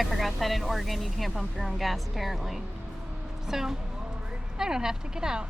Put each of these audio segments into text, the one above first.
I forgot that in Oregon you can't pump your own gas apparently. So I don't have to get out.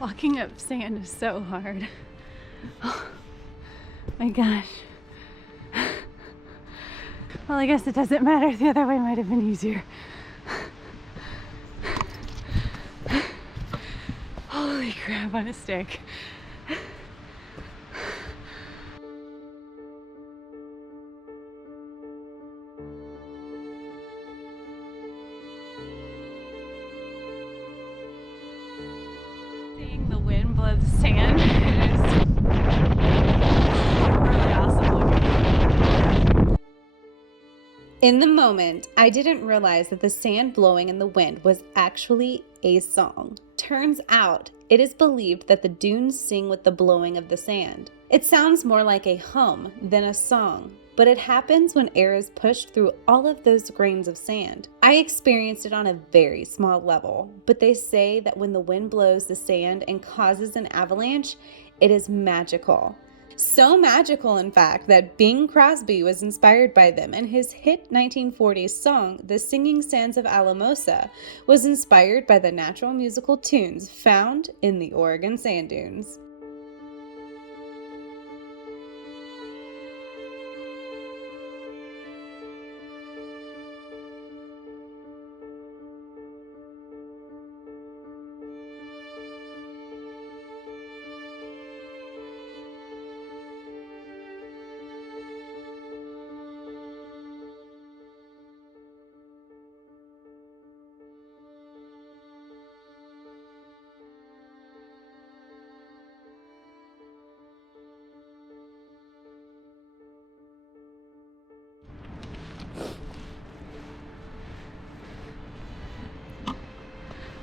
Walking up sand is so hard. Oh my gosh. Well, I guess it doesn't matter. The other way might have been easier. Holy crap on a stick. Seeing the wind blow the sand is really awesome looking. In the moment, I didn't realize that the sand blowing in the wind was actually a song. Turns out, it is believed that the dunes sing with the blowing of the sand. It sounds more like a hum than a song, but it happens when air is pushed through all of those grains of sand. I experienced it on a very small level, but they say that when the wind blows the sand and causes an avalanche, it is magical. So magical, in fact, that Bing Crosby was inspired by them, and his hit 1940s song, The Singing Sands of Alamosa, was inspired by the natural musical tunes found in the Oregon sand dunes.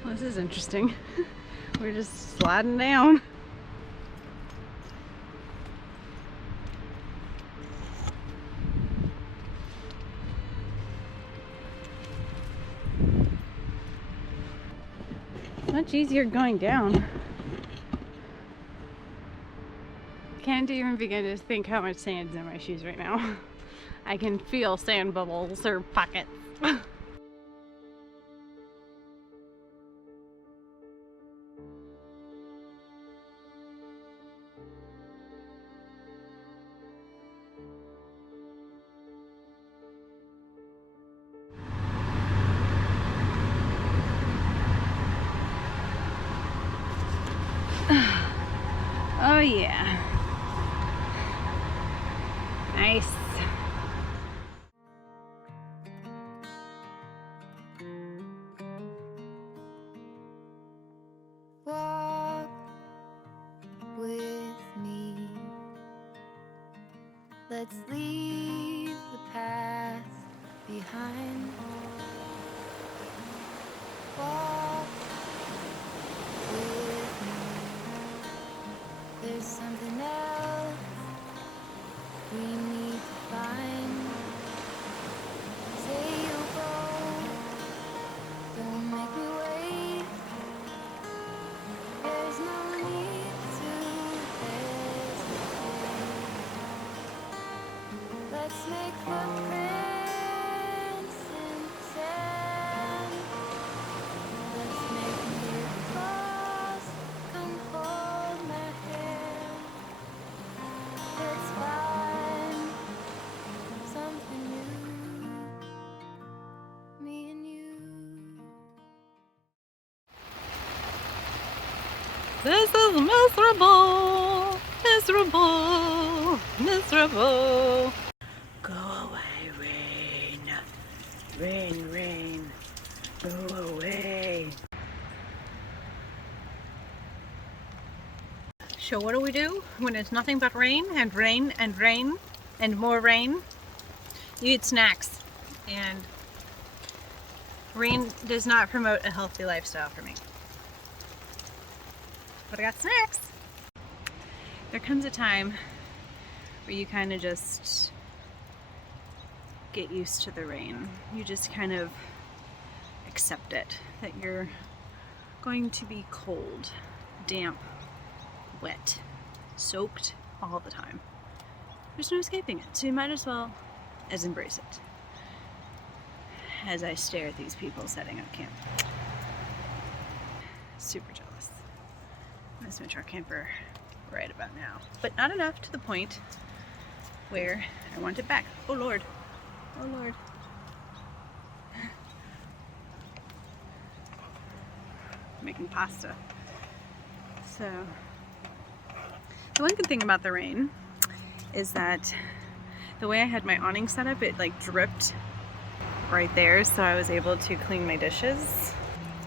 Well, this is interesting. We're just sliding down. Much easier going down. Can't even begin to think how much sand's in my shoes right now. I can feel sand bubbles or pockets. Oh yeah. Nice. Walk with me. Let's leave the past behind. Walk with me. There's something else we need to find. Say you'll go, don't make me wait. There's no need to hesitate. Let's make footprints in the sand. Let's make miracles. Come hold my hand. Let's find something new, me and you. This is miserable, miserable, miserable. Go away, rain, rain, rain, go away. So what do we do when it's nothing but rain and rain and rain and more rain? You eat snacks. And rain does not promote a healthy lifestyle for me. But I got snacks. There comes a time where you kind of just get used to the rain. You just kind of accept it, that you're going to be cold, damp, wet, soaked all the time. There's no escaping it, so you might as well as embrace it. As I stare at these people setting up camp. Super jealous. I'm gonna switch our camper right about now, but not enough to the point where I want it back. Oh Lord, oh Lord. Making pasta. So, the one good thing about the rain is that the way I had my awning set up, it like dripped right there, so I was able to clean my dishes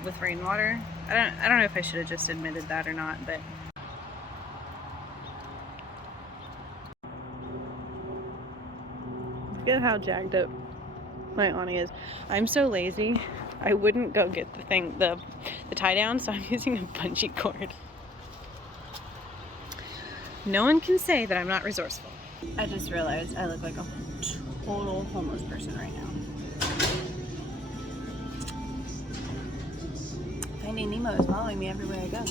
with rainwater. I don't know if I should have just admitted that or not, but look at how jagged up my awning is. I'm so lazy. I wouldn't go get the tie down, so I'm using a bungee cord. No one can say that I'm not resourceful. I just realized I look like a total homeless person right now. Finding Nemo is following me everywhere I go.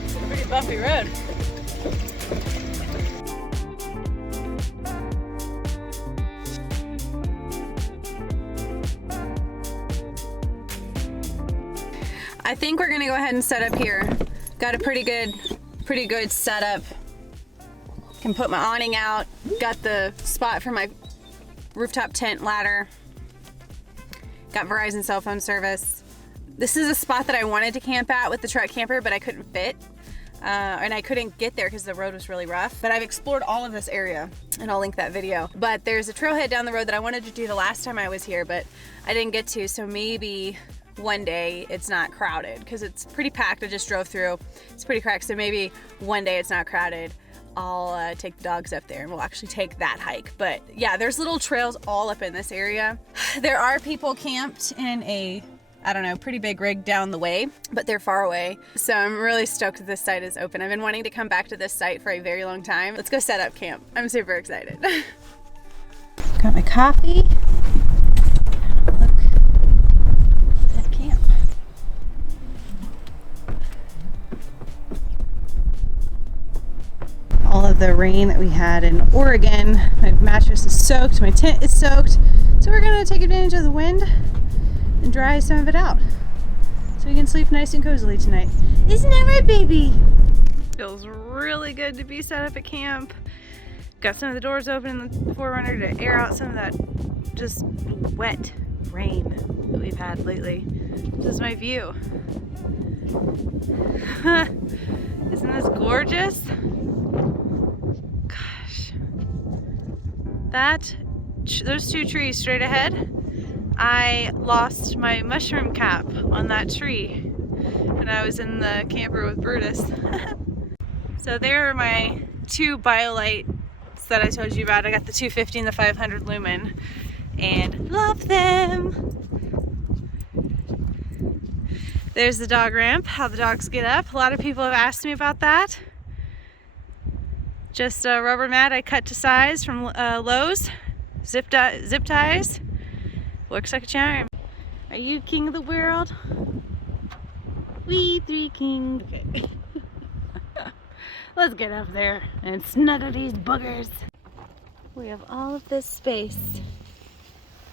It's a pretty bumpy road. I think we're gonna go ahead and set up here. Got a pretty good setup. Can put my awning out. Got the spot for my rooftop tent ladder. Got Verizon cell phone service. This is a spot that I wanted to camp at with the truck camper, but I couldn't fit. And I couldn't get there because the road was really rough. But I've explored all of this area, and I'll link that video. But there's a trailhead down the road that I wanted to do the last time I was here, but I didn't get to, so maybe one day it's not crowded, because it's pretty packed. I just drove through. It's pretty cracked, so maybe one day it's not crowded. I'll take the dogs up there and we'll actually take that hike. But yeah, there's little trails all up in this area. There are people camped in a, I don't know, pretty big rig down the way, but they're far away. So I'm really stoked that this site is open. I've been wanting to come back to this site for a very long time. Let's go set up camp. I'm super excited. Got my coffee. Look at camp. All of the rain that we had in Oregon. My mattress is soaked, my tent is soaked. So we're gonna take advantage of the wind and dry some of it out, so we can sleep nice and cozily tonight. Isn't that right, baby? Feels really good to be set up at camp. Got some of the doors open in the 4Runner to air out some of that just wet rain that we've had lately. This is my view. Isn't this gorgeous? Gosh. Those two trees straight ahead, I lost my mushroom cap on that tree when I was in the camper with Brutus. So there are my two BioLights that I told you about. I got the 250 and the 500 lumen and love them. There's the dog ramp, how the dogs get up. A lot of people have asked me about that. Just a rubber mat I cut to size from Lowe's. Zip ties. Works like a charm. Are you king of the world? We three kings. Okay. Let's get up there and snuggle these boogers. We have all of this space.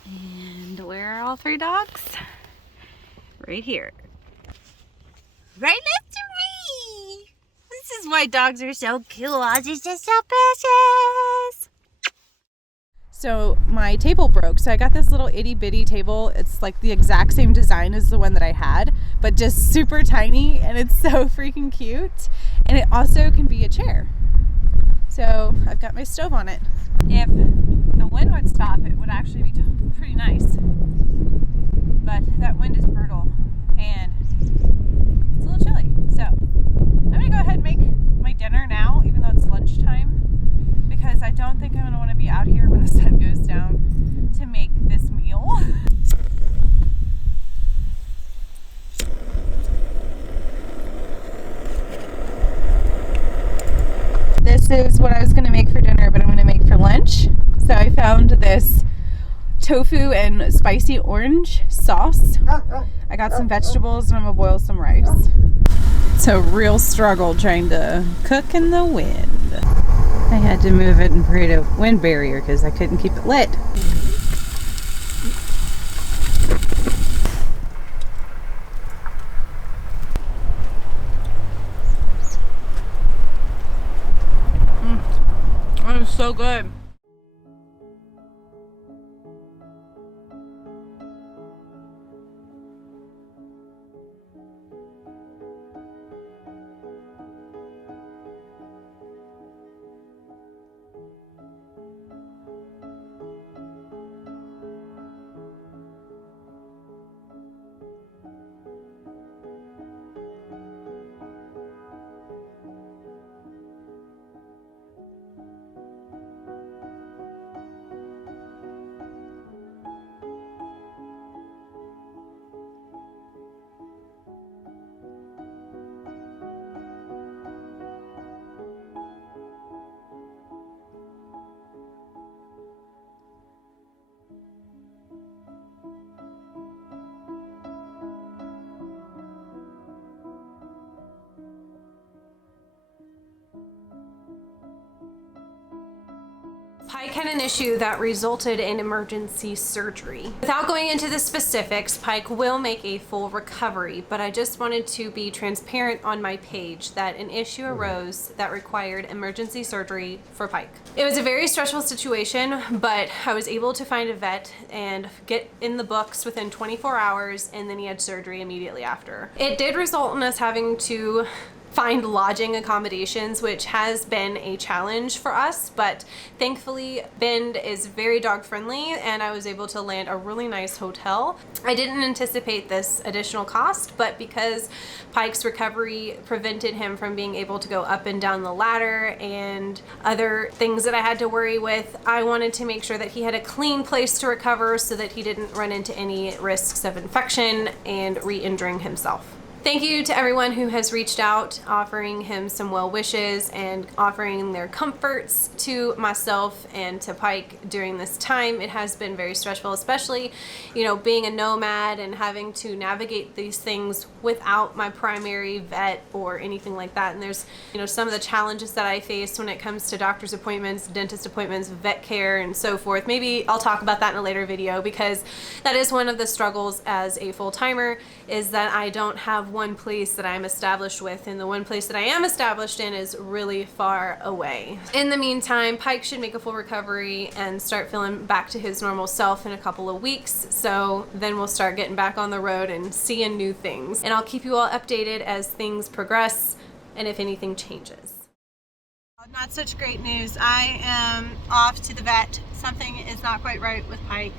And where are all three dogs? Right here. Right next to me! This is why dogs are so cool. They're just so precious. So my table broke. So I got this little itty bitty table. It's like the exact same design as the one that I had, but just super tiny, and it's so freaking cute. And it also can be a chair. So I've got my stove on it. If the wind would stop, it would actually be pretty nice. But that wind is brutal and it's a little chilly. So I'm gonna go ahead and make my dinner now, even though it's lunchtime, because I don't think I'm gonna want to be out here when the sun goes down to make this meal. This is what I was gonna make for dinner, but I'm gonna make for lunch. So I found this tofu and spicy orange sauce. I got some vegetables and I'm gonna boil some rice. It's a real struggle trying to cook in the wind. I had to move it and create a wind barrier because I couldn't keep it lit. That is so good. Pike had an issue that resulted in emergency surgery. Without going into the specifics, Pike will make a full recovery, but I just wanted to be transparent on my page that an issue arose that required emergency surgery for Pike. It was a very stressful situation, but I was able to find a vet and get in the books within 24 hours, and then he had surgery immediately after. It did result in us having to find lodging accommodations, which has been a challenge for us, but thankfully Bend is very dog friendly and I was able to land a really nice hotel. I didn't anticipate this additional cost, but because Pike's recovery prevented him from being able to go up and down the ladder and other things that I had to worry with, I wanted to make sure that he had a clean place to recover so that he didn't run into any risks of infection and re-injuring himself. Thank you to everyone who has reached out, offering him some well wishes and offering their comforts to myself and to Pike during this time. It has been very stressful, especially, being a nomad and having to navigate these things without my primary vet or anything like that. And there's, some of the challenges that I face when it comes to doctor's appointments, dentist appointments, vet care, and so forth. Maybe I'll talk about that in a later video, because that is one of the struggles as a full-timer, is that I don't have one place that I'm established with, and the one place that I am established in is really far away. In the meantime, Pike should make a full recovery and start feeling back to his normal self in a couple of weeks, so then we'll start getting back on the road and seeing new things. And I'll keep you all updated as things progress and if anything changes. Not such great news. I am off to the vet. Something is not quite right with Pike.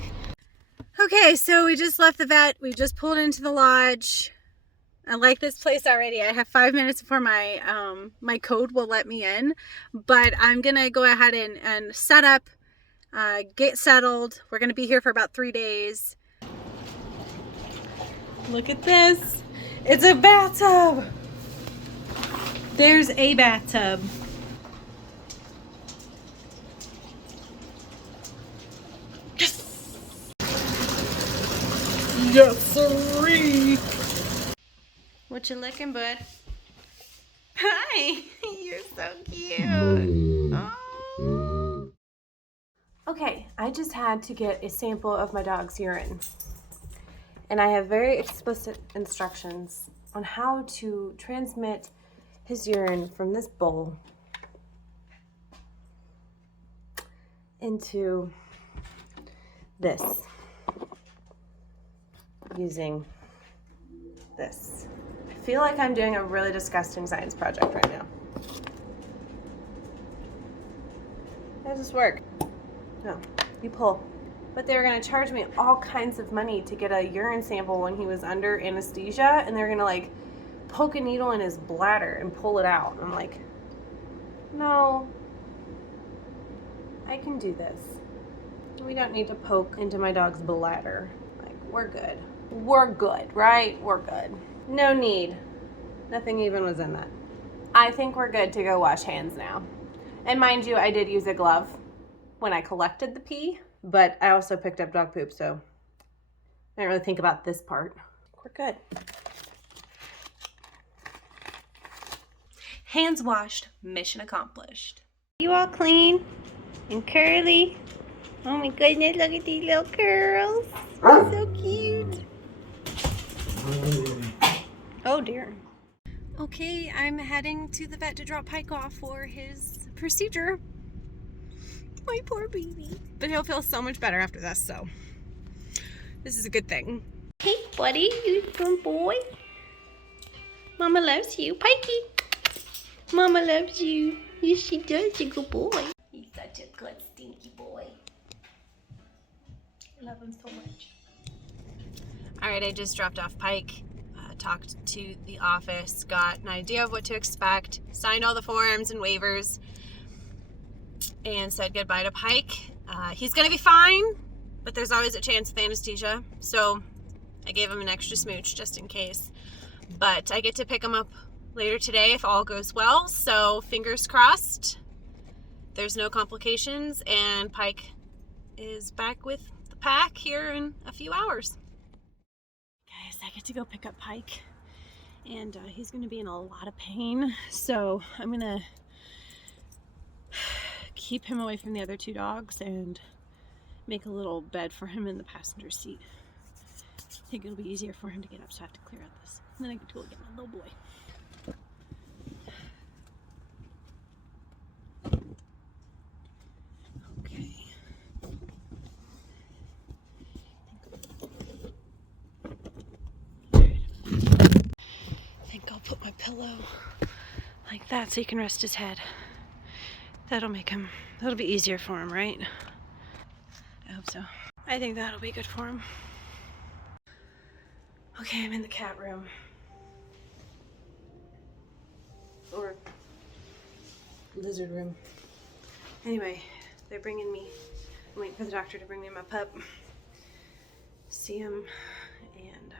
Okay, so we just left the vet. We just pulled into the lodge. I like this place already. I have 5 minutes before my my code will let me in, but I'm gonna go ahead and set up, get settled. We're gonna be here for about 3 days. Look at this. It's a bathtub. There's a bathtub. Yes, sirree. What you looking, bud? Hi, you're so cute. Oh. Okay, I just had to get a sample of my dog's urine. And I have very explicit instructions on how to transmit his urine from this bowl into this using this. I feel like I'm doing a really disgusting science project right now. How does this work? No, you pull. But they were gonna charge me all kinds of money to get a urine sample when he was under anesthesia, and they're gonna like poke a needle in his bladder and pull it out. And I'm like, no, I can do this. We don't need to poke into my dog's bladder. Like, we're good. We're good, right? We're good. No need. Nothing even was in that. I think we're good to go wash hands now. And mind you, I did use a glove when I collected the pee, but I also picked up dog poop, so I didn't really think about this part. We're good. Hands washed, mission accomplished. You all clean and curly. Oh my goodness, look at these little curls. So cute. Oh dear. Okay, I'm heading to the vet to drop Pike off for his procedure. My poor baby. But he'll feel so much better after this, so this is a good thing. Hey buddy, you good boy? Mama loves you. Pikey. Mama loves you. Yes, she does. You're a good boy. He's such a good stinky boy. I love him so much. All right, I just dropped off Pike, talked to the office, got an idea of what to expect, signed all the forms and waivers, and said goodbye to Pike. He's gonna be fine, but there's always a chance with anesthesia, so I gave him an extra smooch just in case. But I get to pick him up later today if all goes well, so fingers crossed there's no complications and Pike is back with the pack here in a few hours. Guys, I get to go pick up Pike, and he's going to be in a lot of pain, so I'm going to keep him away from the other two dogs and make a little bed for him in the passenger seat. I think it'll be easier for him to get up, so I have to clear out this. And then I get to go get my little boy. Okay. I think I'll put my pillow like that so he can rest his head. That'll be easier for him, right? I hope so. I think that'll be good for him. Okay, I'm in the cat room. Or lizard room. Anyway, they're bringing me, I'm waiting for the doctor to bring me my pup. See him, and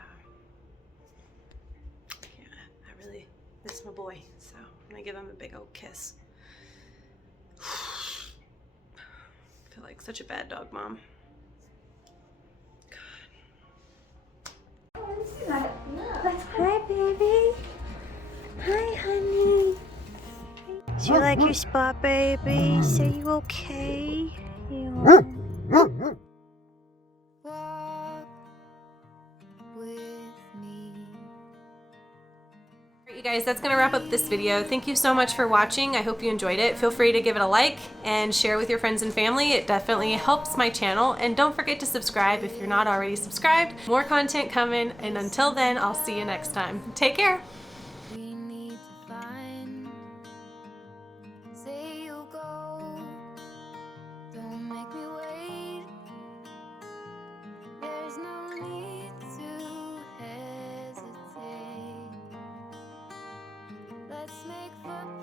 yeah, I really miss my boy, so I'm gonna give him a big old kiss. I feel like such a bad dog mom. Hi, baby. Hi, honey. Do you like your spot, baby? Are you okay? Walk with me. You guys, that's gonna wrap up this video. Thank you so much for watching. I hope you enjoyed it. Feel free to give it a like and share with your friends and family. It definitely helps my channel. And don't forget to subscribe if you're not already subscribed. More content coming, and until then, I'll see you next time. Take care. We need to find. Say you'll go. Don't make me wait. There's no need to hesitate. Let's make football.